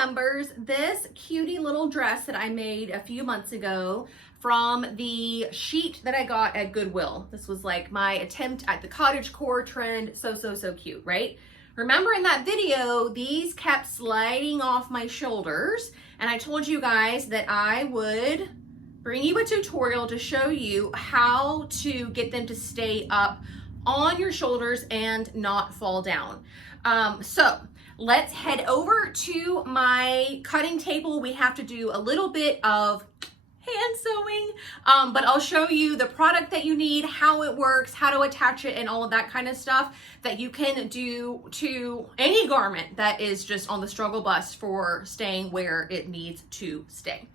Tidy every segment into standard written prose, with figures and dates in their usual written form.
remembers this cutie little dress that I made a few months ago from the sheet that I got at Goodwill. This was like my attempt at the cottagecore trend. So cute, right? Remember in that video, these kept sliding off my shoulders, and I told you guys that I would bring you a tutorial to show you how to get them to stay up on your shoulders and not fall down. So let's head over to my cutting table. We have to do a little bit of hand sewing, but I'll show you the product that you need, how it works, how to attach it, and all of that kind of stuff that you can do to any garment that is just on the struggle bus for staying where it needs to stay.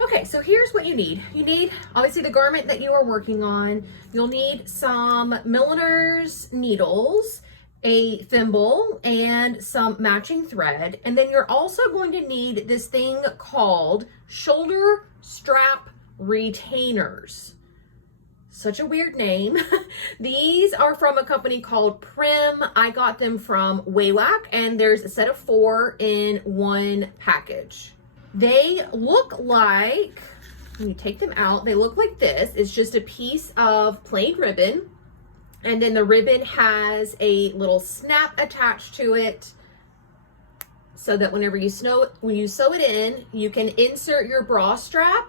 Okay, so here's what you need. You need, obviously, the garment that you are working on. You'll need some milliner's needles, a thimble, and some matching thread. And then you're also going to need this thing called shoulder strap retainers. Such a weird name. These are from a company called Prim. I got them from Waywack, and there's a set of 4 in one package. They look like, when you take them out, they look like this. It's just a piece of plain ribbon. And then the ribbon has a little snap attached to it so that whenever you sew it in, you can insert your bra strap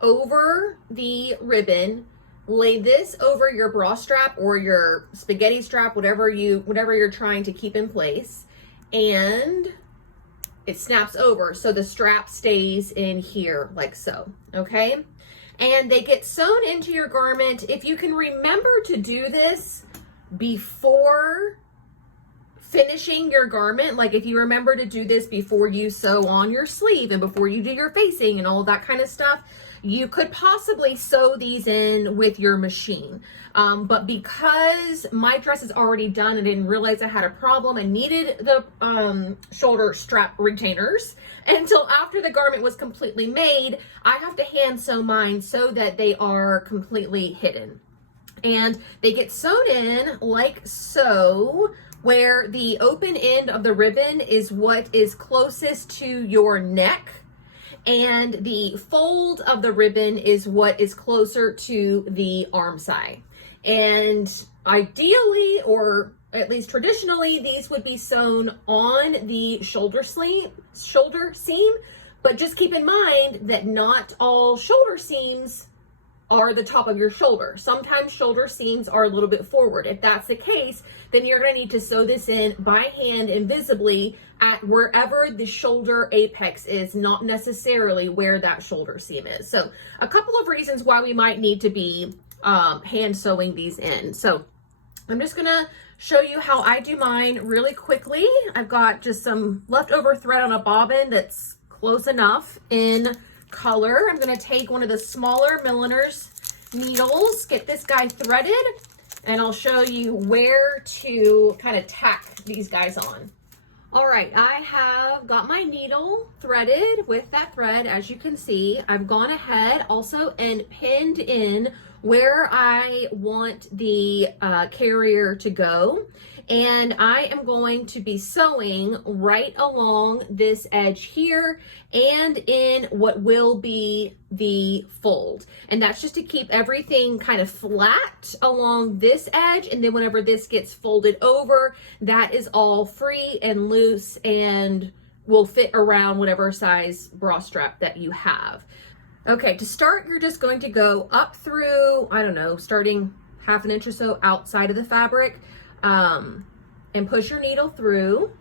over the ribbon, lay this over your bra strap or your spaghetti strap, whatever you're trying to keep in place, and it snaps over so the strap stays in here like so, okay? And they get sewn into your garment. If you can remember to do this before finishing your garment, like if you remember to do this before you sew on your sleeve and before you do your facing and all that kind of stuff, you could possibly sew these in with your machine. But because my dress is already done, I didn't realize I had a problem and needed the shoulder strap retainers until after the garment was completely made. I have to hand sew mine so that they are completely hidden. And they get sewn in like so, where the open end of the ribbon is what is closest to your neck, and the fold of the ribbon is what is closer to the arm side. And ideally, or at least traditionally, these would be sewn on the shoulder seam, but just keep in mind that not all shoulder seams are the top of your shoulder. Sometimes shoulder seams are a little bit forward. If that's the case, then you're gonna need to sew this in by hand invisibly at wherever the shoulder apex is, not necessarily where that shoulder seam is. So a couple of reasons why we might need to be hand sewing these in. So I'm just gonna show you how I do mine really quickly. I've got just some leftover thread on a bobbin that's close enough in color. I'm gonna take one of the smaller milliner's needles, get this guy threaded, and I'll show you where to kind of tack these guys on. All right, I have got my needle threaded with that thread. As you can see, I've gone ahead also and pinned in where I want the carrier to go. And I am going to be sewing right along this edge here and in what will be the fold. And that's just to keep everything kind of flat along this edge. And then whenever this gets folded over, that is all free and loose and will fit around whatever size bra strap that you have. Okay, to start, you're just going to go up through, I don't know, starting 1/2 inch or so outside of the fabric, and push your needle through.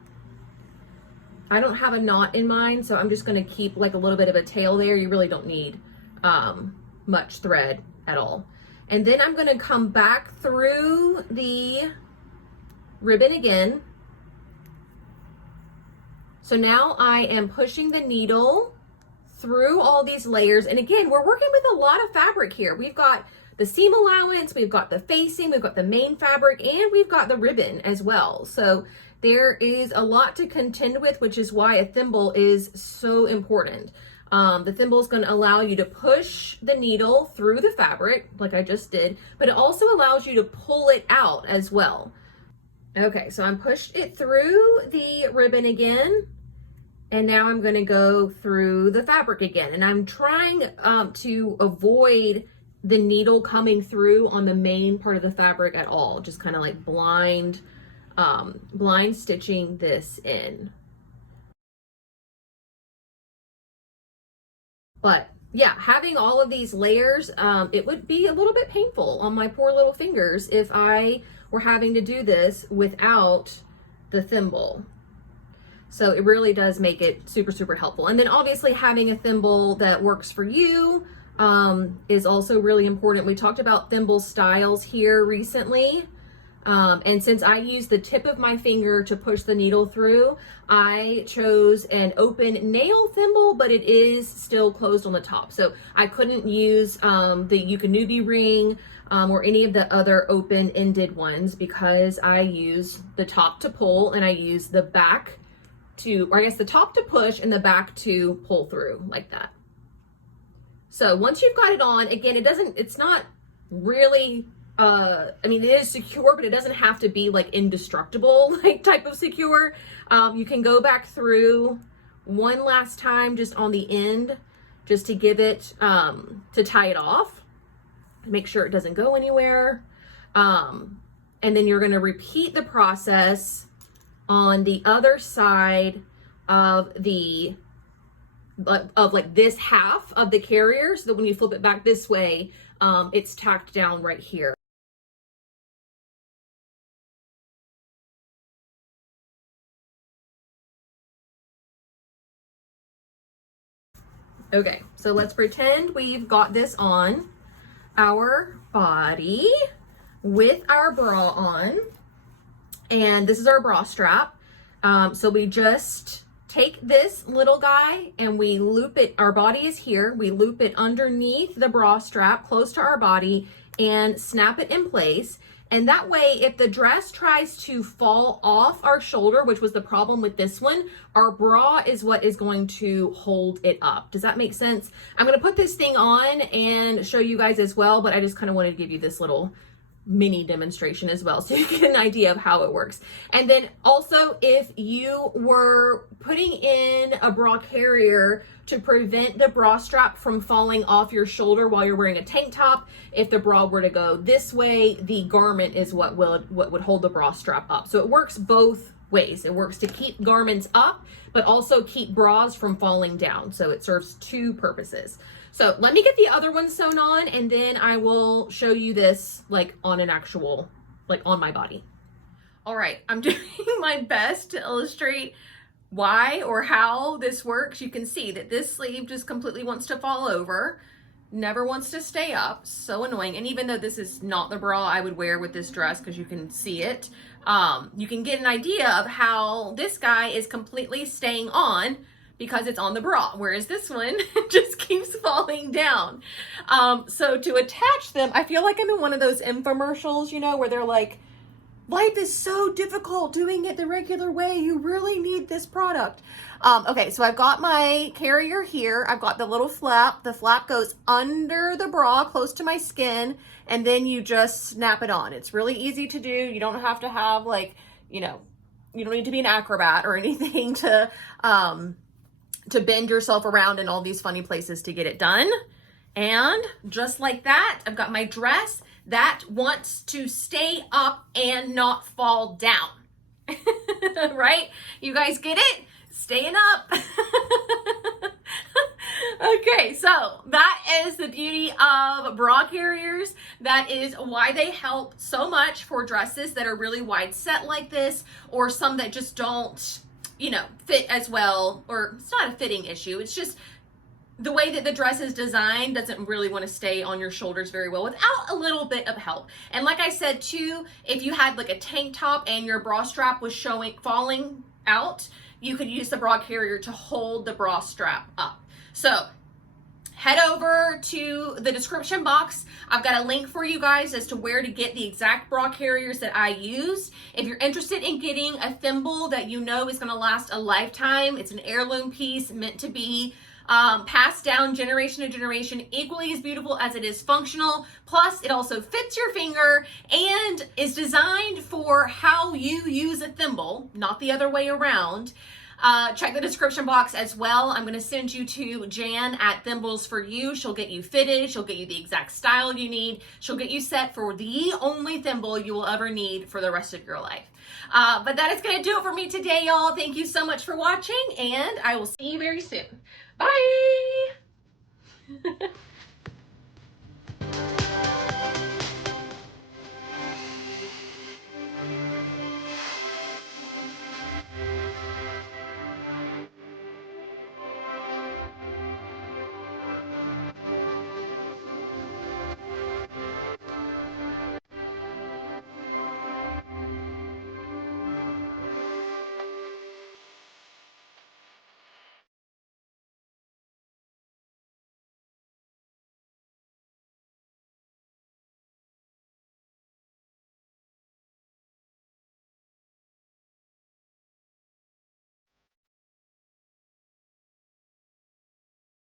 I don't have a knot in mine, so I'm just gonna keep like a little bit of a tail there. You really don't need much thread at all. And then I'm gonna come back through the ribbon again. So now I am pushing the needle through all these layers. And again, we're working with a lot of fabric here. We've got the seam allowance, we've got the facing, we've got the main fabric, and we've got the ribbon as well. So there is a lot to contend with, which is why a thimble is so important. The thimble is going to allow you to push the needle through the fabric like I just did, but it also allows you to pull it out as well. Okay, so I'm pushed it through the ribbon again, And now I'm going to go through the fabric again. And I'm trying to avoid the needle coming through on the main part of the fabric at all. Just kind of like blind stitching this in. But yeah, having all of these layers, it would be a little bit painful on my poor little fingers if I were having to do this without the thimble. So it really does make it super, super helpful. And then obviously having a thimble that works for you is also really important. We talked about thimble styles here recently. And since I use the tip of my finger to push the needle through, I chose an open nail thimble, but it is still closed on the top. So I couldn't use the Eukanubi ring or any of the other open-ended ones because I use the top to pull and I use the back to, or I guess the top to push and the back to pull through like that. So once you've got it on, again, it's not really, I mean, it is secure, but it doesn't have to be like indestructible, like type of secure. You can go back through one last time just on the end, just to give it, to tie it off, make sure it doesn't go anywhere. And then you're going to repeat the process on the other side of like this half of the carrier, so that when you flip it back this way, it's tacked down right here. Okay, so let's pretend we've got this on our body with our bra on, and this is our bra strap. So we just take this little guy and we loop it, our body is here, we loop it underneath the bra strap close to our body and snap it in place. And that way, if the dress tries to fall off our shoulder, which was the problem with this one, our bra is what is going to hold it up. Does that make sense? I'm gonna put this thing on and show you guys as well, but I just kind of wanted to give you this little mini demonstration as well so you get an idea of how it works. And then also, if you were putting in a bra carrier to prevent the bra strap from falling off your shoulder while you're wearing a tank top, if the bra were to go this way, the garment is what would hold the bra strap up. So it works both ways. It works to keep garments up, but also keep bras from falling down. So it serves two purposes. So let me get the other one sewn on and then I will show you this like on an actual, like on my body. All right, I'm doing my best to illustrate why or how this works. You can see that this sleeve just completely wants to fall over, never wants to stay up. So annoying. And even though this is not the bra I would wear with this dress, because you can see it, you can get an idea of how this guy is completely staying on because it's on the bra, whereas this one just keeps falling down. So to attach them, I feel like I'm in one of those infomercials, you know, where they're like, life is so difficult doing it the regular way. You really need this product. Okay, so I've got my carrier here. I've got the little flap. The flap goes under the bra, close to my skin, and then you just snap it on. It's really easy to do. You don't have to have like, you know, you don't need to be an acrobat or anything to bend yourself around in all these funny places to get it done. And just like that, I've got my dress that wants to stay up and not fall down. Right? You guys get it? Staying up. Okay, so that is the beauty of bra carriers. That is why they help so much for dresses that are really wide set like this, or some that just don't, you know, fit as well, or it's not a fitting issue. It's just the way that the dress is designed doesn't really want to stay on your shoulders very well without a little bit of help. And like I said too, if you had like a tank top and your bra strap was falling out, you could use the bra carrier to hold the bra strap up. So head over to the description box. I've got a link for you guys as to where to get the exact bra carriers that I use. If you're interested in getting a thimble that you know is going to last a lifetime, it's an heirloom piece meant to be passed down generation to generation, equally as beautiful as it is functional. Plus, it also fits your finger and is designed for how you use a thimble, not the other way around. Check the description box as well. I'm going to send you to Jan at Thimbles For You. She'll get you fitted. She'll get you the exact style you need. She'll get you set for the only thimble you will ever need for the rest of your life. But that is going to do it for me today, y'all. Thank you so much for watching, and I will see you very soon. Bye!